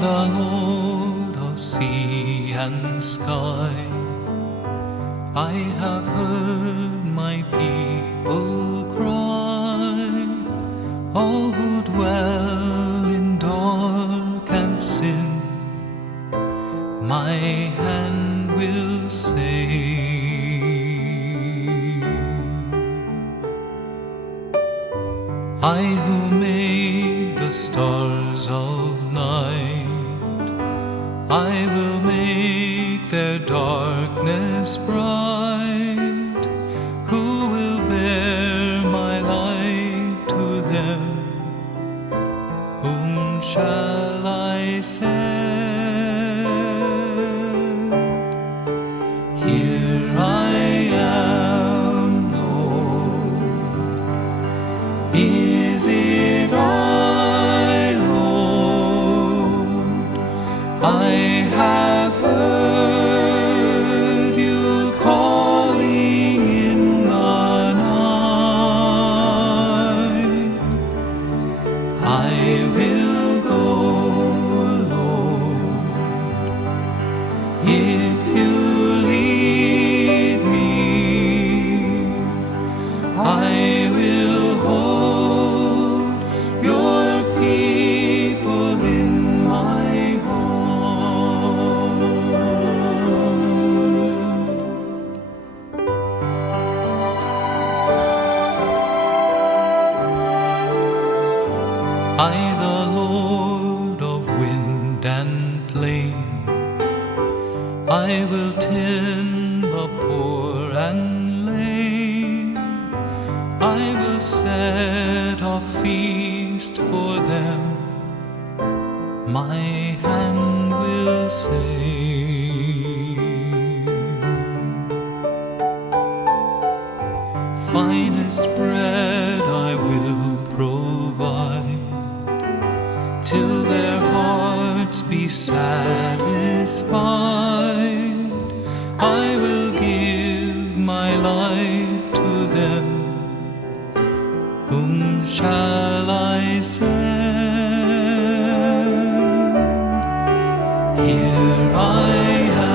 the Lord of sea and sky, I have heard my people cry, all who dwell in dark and sin, my hand will save. I who made the stars of night, I will make their darkness bright. Who will bear my light to them? Whom shall I send? Here I am, Lord. Is it I, Lord? I have heard you calling in the night. I will go, Lord, if you lead me. I will hold your people in my heart. I, the Lord of wind and flame, I will tend the poor and lame. I will set a feast for them, my hand will save. Finest bread I will provide, till their hearts be satisfied. I will give my life to them. Whom shall I send? Here I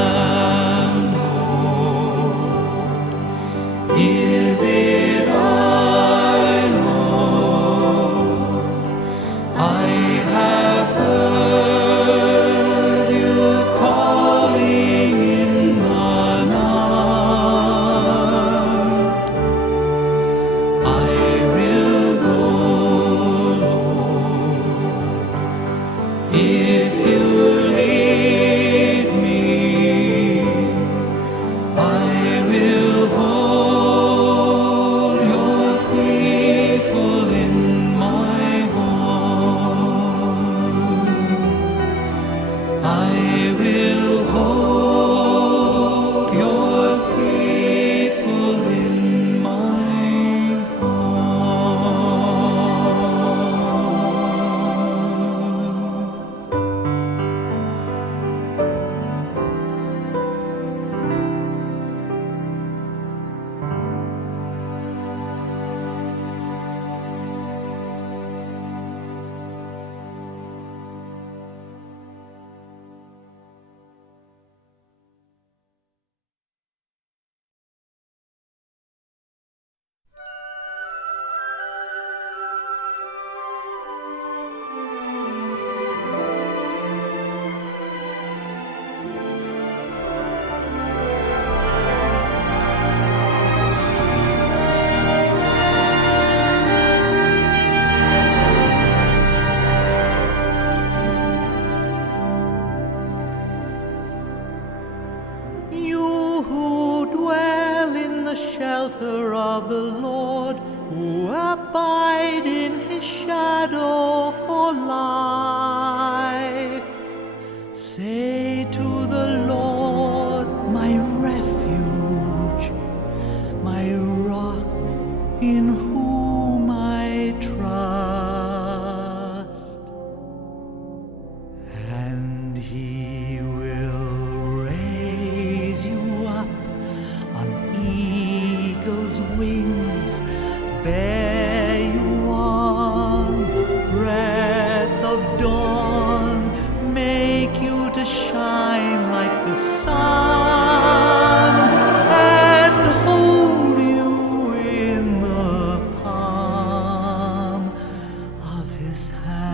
am, Lord. Is it I, Lord? I have heard you calling in the night. I will go, Lord, if you lead me. I will hold your people in my heart. I will hold your people in my You who dwell in the shelter of the Lord, who abide in his shadow for life, say to the Lord, my refuge, my rock in whom I trust, and he will raise you up on eagle's wings, bear you on the breath of dawn, may the sun, and hold you in the palm of his hand.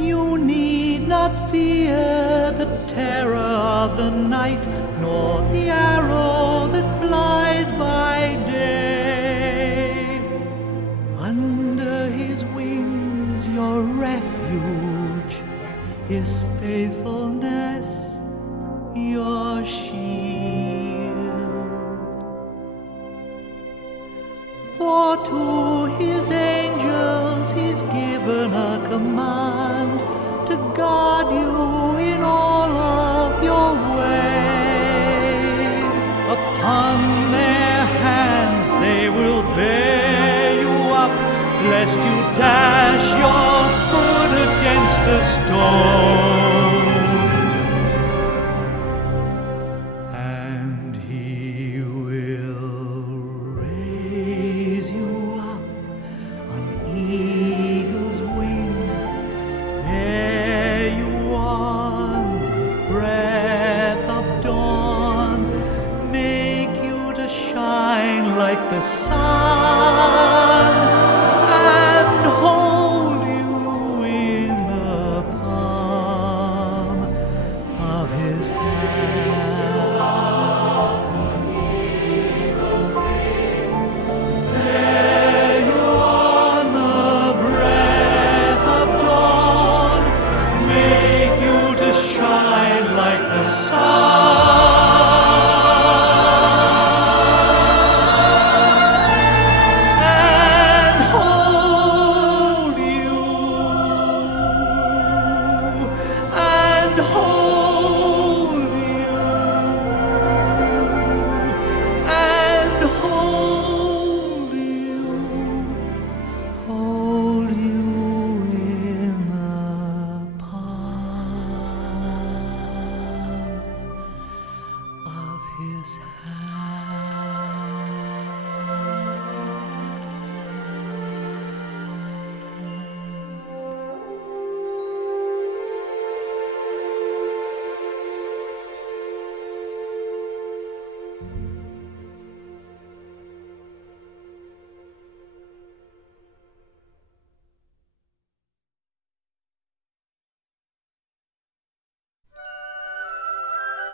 You need not fear the terror of the night, nor the arrow that flies by day. Under his wings your refuge, his faithfulness your shield. For to his angels he's given a command to guard you in all of your ways. Upon their hands they will bear you up, lest you dash your foot against a stone. And he will raise you up on eagle's wings, bear you on the breath of dawn, make you to shine like the sun, and hold you in the palm of his hand. Bear you on the breath of dawn, make you to shine like the sun, and hold you, and hold you, and hold you, hold you.